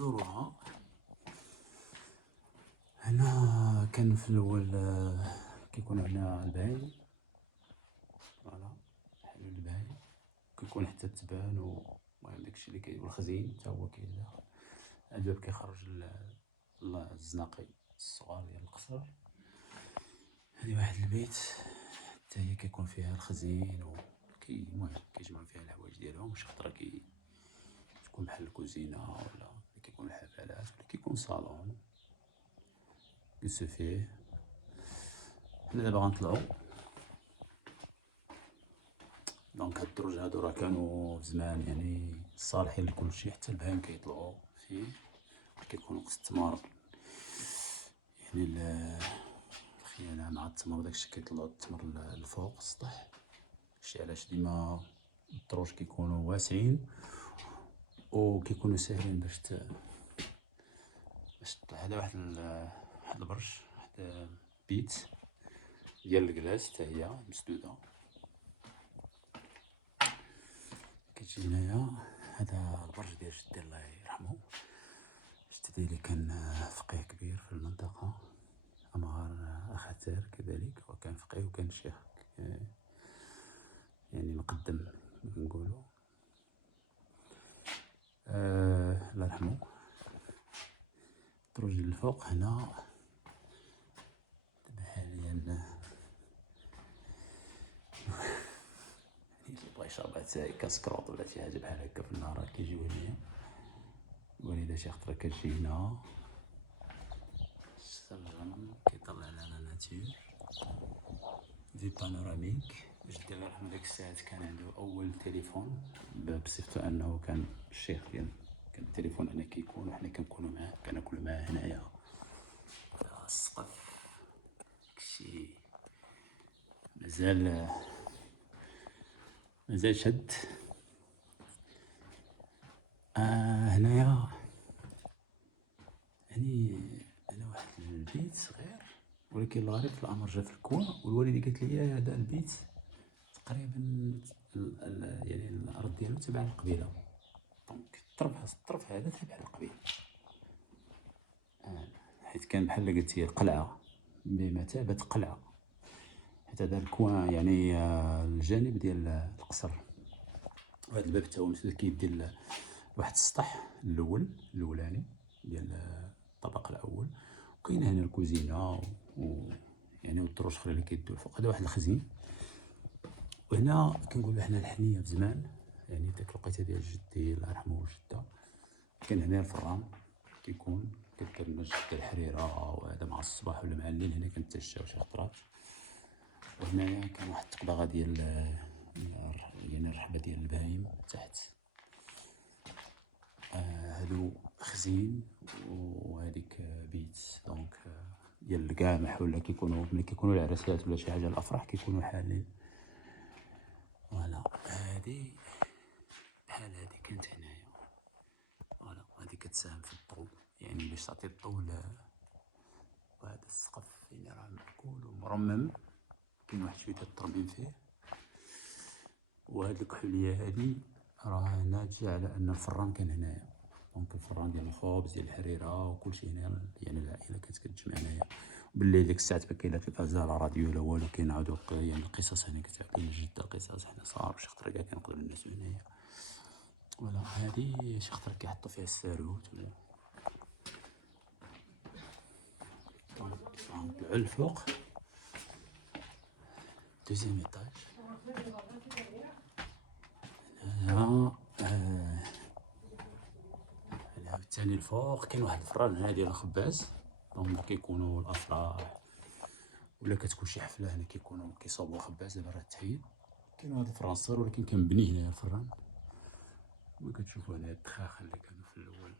تزوروها. هنا كان في الاول كيكون عندنا الباي، فوالا حلو الباي، كيكون حتى التبان المهم داكشي اللي كاين، والخزين حتى هو كاين داخل. الباب كيخرج الزناقي الصغار ديال القصر. هادي واحد البيت حتى هي كيكون فيها الخزين المهم كيجمعو فيها الحوايج ديالهم. شي خطرة تكون بحال الكوزينة، ولا كيكون الحفلات، ولا كيكون صالون جلسو فيه. حنا دابا غنطلعو. دونك هاد الدروج هادو راه كانو زمان يعني صالحين لكلشي، حتى البهايم كيطلعو فيه، كيكون وقت التمر يعني الخيانة مع التمر داكشي كيطلعو التمر لفوق السطح. داكشي علاش ديما الدروج كيكونو واسعين وكيكونو ساهلين باش تطلع. هذا واحد البرج، واحد بيت ديال الكلاس حتى هي مسدودة. كتجي هنايا هذا البرج ديال جدي الله يرحمو. جدي ديالي كان فقيه كبير في المنطقة، أمغار أخاتير كذلك، وكان فقيه وكان شيخ يعني مقدم كنقولو. الله يرحمو. الدروج ديال الفوق هنا دابا حاليا يعني اللي بغا يشرب اتاي كاسكروط ولا شي حاجة بحال هكا في النهار كيجيو هنايا. الوالدة شي خطرة كتجي هنا، السلم كيطلع لنا ناتور، في بانوراميك. جدي الله يرحمو ديك الساعات كان عنده أول تليفون، بصفتو أنه كان الشيخ ديالنا. كان التليفون هنا كيكون وحنا كنكونو معاه، كناكلو معاه هنايا. السقف داكشي مازال شد. هنايا يعني أنا واحد البيت صغير، ولكن الغريب في الأمر جا في الكوع. والوالدة قالت لي هذا البيت تقريبا يعني الأرض ديالو تبع القبيلة، دونك الطرف هذا تبع القبيلة. حيت كان بحال قلتي قلعة بمثابة قلعة، حيت هذا الكوان يعني الجانب ديال القصر. وهذا الباب تا هو مسدود كيدي لواحد السطح الأولاني ديال الطبق الأول، وكاينة هنا الكوزينة يعني والدروج الأخرين اللي كيدو الفوق. هذا واحد الخزين. وهنا كنقولو حنا الحنية في زمان، يعني ديك الوقيته ديال جدي الله يرحمو وجدة، كان هنا الفران كيكون كدير لنا جدة الحريرة، وهذا مع الصباح ولا مع الليل هنا كنتعشاو شي خطرات. وهنايا كان واحد التقباغة ديال يعني الرحبة ديال البهايم تحت. هادو خزين وهاديك بيت. دونك ديال كاع محولة كيكونو ملي كيكونو العراسات ولا شي حاجة الأفراح كيكونو حالين. فوالا هادي بحال هادي كانت هنايا. فوالا هادي كتساهم في الضو، يعني باش تعطي الضو. وهذا السقف يعني راه مأكول ومرمم، كاين واحد شوية د الترميم فيه. وهاد الكحولية هادي راه ناتجة على أن الفران كان هنايا. دونك الفران ديال الخبز ديال الحريرة وكلشي هنايا، يعني العائلة كانت كتجمع هنايا. وبالليل ديك الساعات مكاين لا تلفازة لا راديو لا والو، كينعاودو يعني القصص هنا كتعاود لنا جدة قصص حنا صغار، وشي خطرة كاع كنقدرو نجلسو هنايا. فوالا هادي شي خطرة كيحطو فيها الساروت ولا. نطلعو للفوق دوزيام ايطاج. هنا عاوتاني الفوق كاين واحد الفران هنا ديال الخباز. دونك كيكونو الافراح ولا كتكون شي حفلة هنا كيكونو كيصاوبو خباز. دابا راه تحيد. كاين واحد الفران صغير ولكن كان مبني هنايا الفران. وكتشوفو هنا الدخاخ اللي كانو في الأول.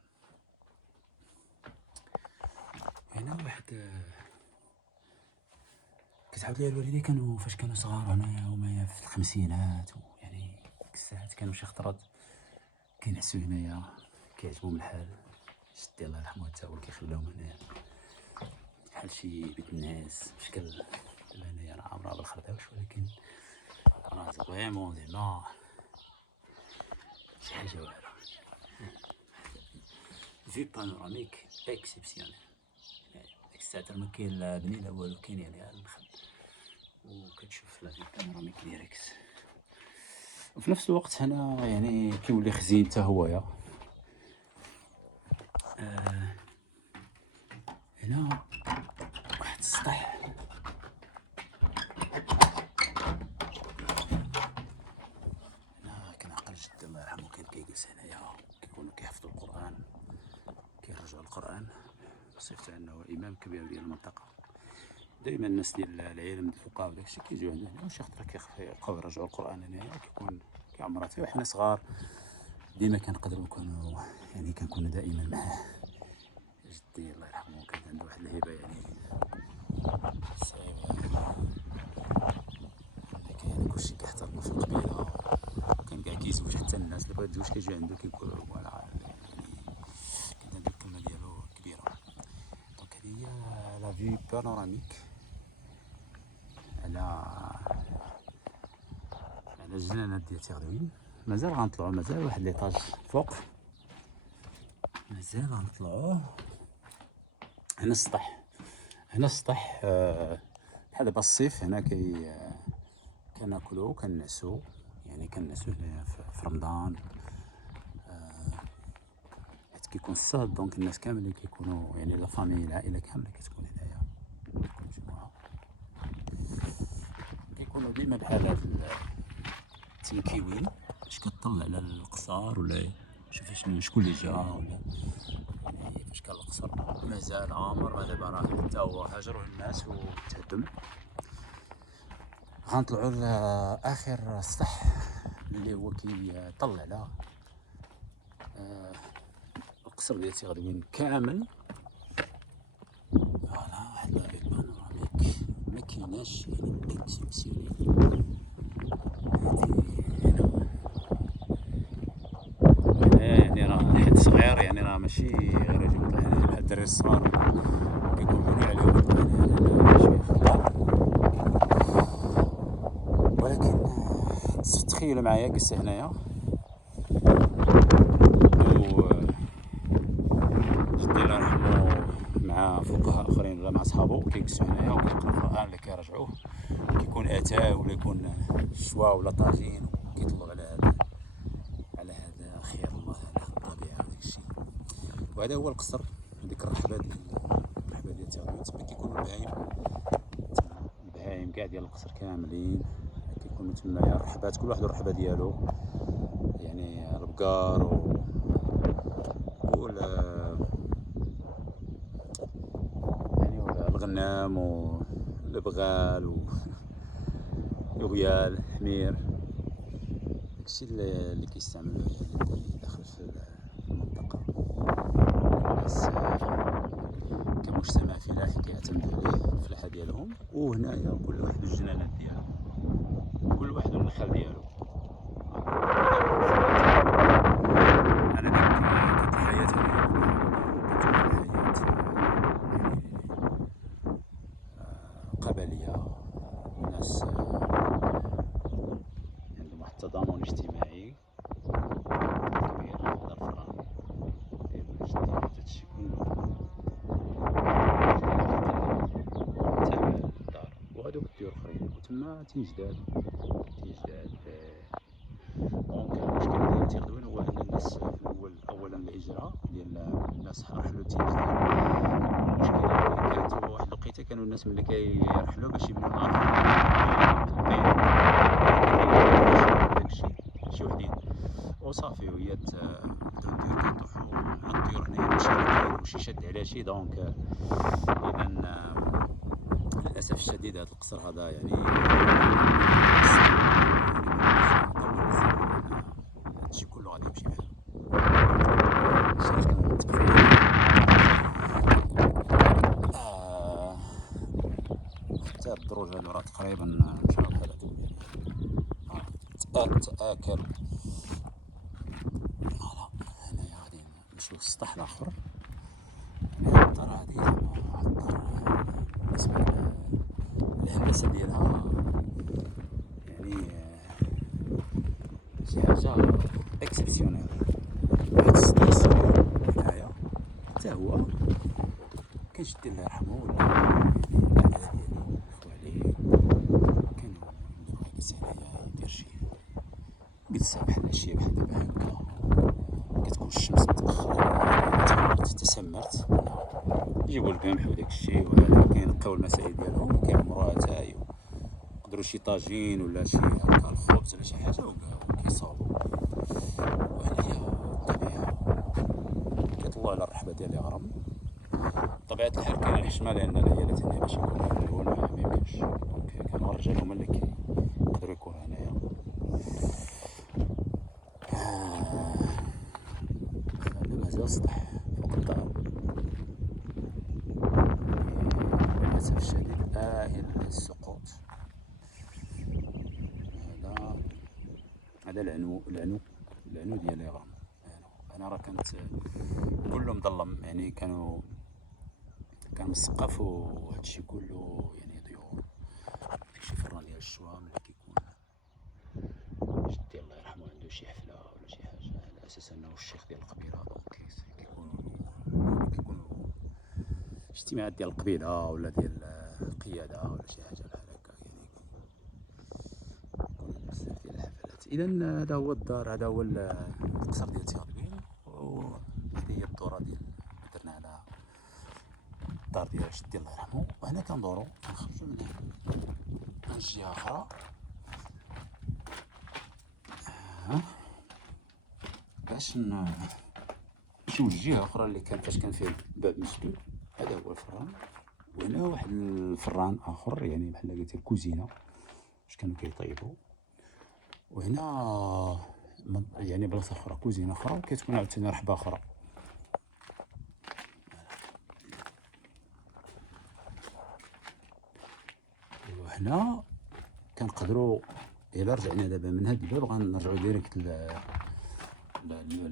هنا واحد كتعاود ليا الوالدة كانوا فاش كانوا صغار هنايا هما في الخمسينات، يعني ديك الساعات كانوا شي خطرات كينعسو هنايا كيعجبهم الحال. جدي الله يرحمو تا هو كيخلاهم هنايا بحال شي بيت الناس بشكل. دابا هنايا راه عامرة بالخرداوش، ولكن راه فريمون زعما شي حاجة واعرة. في بانوراميك اكسبسيونيل، يعني ديك الساعة ما كاين لا بني لا والو، كاين يعني غير النخل، وكتشوف لا في بانوراميك ديريكت. وفي نفس الوقت هنا يعني كيولي خزين حتى هويا. هنا واحد السطح، هنا كنعقل جدي الله يرحمه كان كيجلس هنايا، كيكونوا كيحفظوا القرآن، كيرجعوا القرآن، بصفته أنه إمام كبير ديال المنطقة. دائما الناس ديال العلم الفقهاء وداكشي كيجيو عندنا هنا، وشي خطرة كيبقاو يرجعوا القرآن هنايا، كيكون كيعمرها حتى وحنا صغار ديما كنقدروا نكونوا يعني كنكونوا دائما معاه. جدي الله يرحمه كان عنده واحد الهبة يعني صعيبة، يعني كلشي كيحترمو في القبيلة، وكان كاع كيزوج حتى الناس اللي بغا يتزوج كيجيو عندو كيقولوا فوالا، يعني كانت عنده الكلمة ديالو كبيرة. دونك هادي هي لا في بانوراميك على الجنانات ديال تيغدوين. مازال غنطلعو، مازال واحد ليطاج فوق، مازال غنطلعو. هنا السطح، هنا السطح بحال دابا الصيف هنا كناكلو كنعسو، يعني كنعسو هنايا في رمضان، حيت كيكون الصهد، دونك الناس كامل اللي كيكونوا يعني لا فامي العائله كامله كتكون هنايا، كتكون مجموعه، كيكونوا ديما بحال هاد التنكيوين باش كتطلع على القصر، ولا شوف شكون اللي جا، ولا يعني فاش كان القصر مازال عامر، دابا راه حتى هو هاجروه الناس وتهدم. غنطلعوا لاخر سطح اللي هو كيطلع على القصر ديال تيغدوين كامل. فوالا واحد لا فيو بانوراميك ما كايناش يعني اكسبسيونيل. هنا يعني راه حد صغير، يعني راه ماشي غير يجي يطلع هنا بحال الدراري الصغار كيكون بني عليهم يطلع هنا شويه خطر. ولكن تخيلوا معايا جلست هنايا جدي الله يرحمه مع فقهاء اخرين ولا مع صحابو كيجلسوا هنايا وكيقراو القران ولا كيراجعوه، كيكون اتاي ولا يكون شوا ولا طاجين، وكيطلعوا على هذا خير الله، على الطبيعه وداك الشيء. وهذا هو القصر، هذيك الرحبه ديال تيغدوين. تما كيكونوا البهايم كاع ديال القصر كاملين كيكونوا تما الرحبات، كل واحد الرحبه ديالو، يعني البقار يعني الغنام والبغال والغيال الحمير، داكشي اللي كيستعملوه يعني داخل في المنطقه. الناس كمجتمع فلاحي كيعتمدوا عليه في الفلاحه ديالهم. وهنايا كل واحد والجنانات ديالو، كل واحد والنخل ديالو. انا كانت الحياه هنايا كانت حياه قبليه، الناس عندهم واحد التضامن اجتماعي كبير. هذا الفران ديال جدي، هادشي كله تابع للدار، وهادوك الديور اخرين، وتما تيجداد. دونك المشكل ديال تيغدوين هو ان الناس في الاول اولا الهجره ديال الناس رحلوا تيجداد. المشكله اللي كانت هو واحد الوقيته كانوا الناس ملي كيرحلوا باش يبنيو الارض داكشي شي وحدين وصافي، وهي الديور كيطيحوا مع الطيور هنايا مشاركين وشي شاد على شي. دونك اذا للاسف الشديد هذا القصر هذا يعني هادشي كله غادي يمشي بحالو. شي كنتفق حتى الدروج هادو راه تقريبا مشاو بحال هادو تآكل. فوالا هنايا غادي نمشيو للسطح الاخر. هنا الدار هادي زعما الدار بالنسبة للهندسة ديالها يعني شي حاجة اكسبسيونيل. واحد السطح صغير هنايا كان جدي الله يرحمه ولا العائلة ديالي خوالي كانوا يبداو جالس هنايا يدير شي جلسة بحال العشية بحال دابا هكا، كتكون الشمس متأخرة تسمرت، يجيبو القمح وداك الشي وهذا كينقاو المسائل ديالهم كيعمروها تاي، يقدروا شي طاجين ولا شي هكا الخبز ولا شي حاجة وكيصاوبو. وهنايا الطبيعة كيطلعو على الرحبة ديال الغرام، بطبيعة الحال كاين الحشمة لأن العيالات هنا باش يكونوا يخرجون ميمكنش، دونك كانوا الرجال هما اللي كيقدروا يكونوا هنايا. فأنا مازال سطح فوق الدار للأسف الشديد آهل للسقوط. هذا العنو ديال الغرام. أنا راه كانت كله مظلم، يعني كان مسقف وهادشي كله يعني ديور، داكشي فران ديال الشوا ملي كيكون جدي الله يرحمه عنده شي حفلة ولا شي حاجة على أساس أنه الشيخ ديال القبيلة، دونك كيكونوا اجتماعات ديال القبيلة ولا ديال القيادة ولا شي حاجة بحال هكا، يعني كيكون بزاف ديال الحفلات. إذا هذا هو الدار، هذا هو القصر ديال تيغربيل، وهذه هي الدورة ديال درنا على الدار ديال جدي الله يرحمه. وهنا كندورو كنخرجو من جهة أخرى باش نمشيو لجهة أخرى اللي كان فاش كان فيه باب مسدود. هذا هو الفران، وهنا واحد الفران آخر يعني بحال قلتي الكوزينة باش كانوا كيطيبوا. وهنا يعني بلاصة أخرى كوزينة أخرى، وكتكون عاوتاني رحبة أخرى. وهنا كنقدروا إلا رجعنا دابا من هاد الباب غنرجعو ديريكت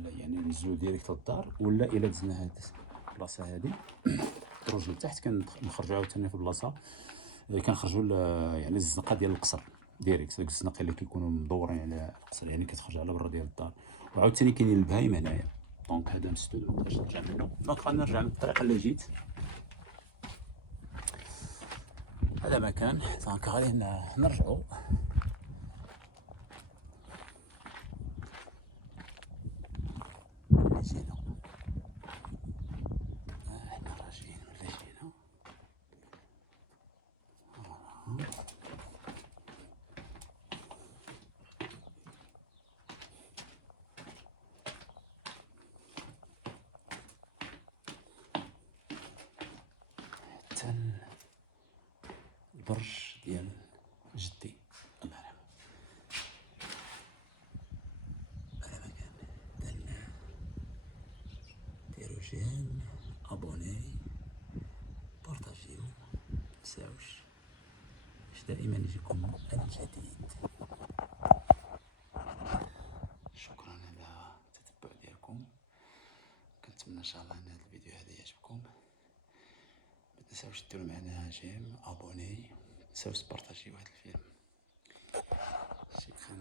يعني ننزلو ديريكت للدار، ولا إلا دزنا هاد البلاصة هادي دروج لتحت كنخرجو عاوتاني في البلاصة، كنخرجو يعني الزنقة ديال القصر ديريكت، داك الزنقة اللي كيكونوا مدورين على القصر، يعني كتخرج على برا ديال الدار. وعاوتاني كاينين البهايم هنايا، دونك هذا مسدود مقدرش نرجع منه، دونك غنرجع من الطريقة اللي جيت. هذا مكان، دونك غادي نرجعو ملي جينا. حنا راجعين ملي جينا. حتى البرج ديال جدي الله يرحمه. هذا مكان درناه، ديرو جيم، ابوني، بارطاجيو، متنساوش باش دائما يجيكم الجديد. شكرا على التتبع ديالكم، كنتمنى ان شاء الله ان هذا الفيديو هذا يعجبكم. ما تنساوش ديروا معنا جيم، ابوني، ما تنساوش تبارطاجيو هذا الفيلم. شكرا.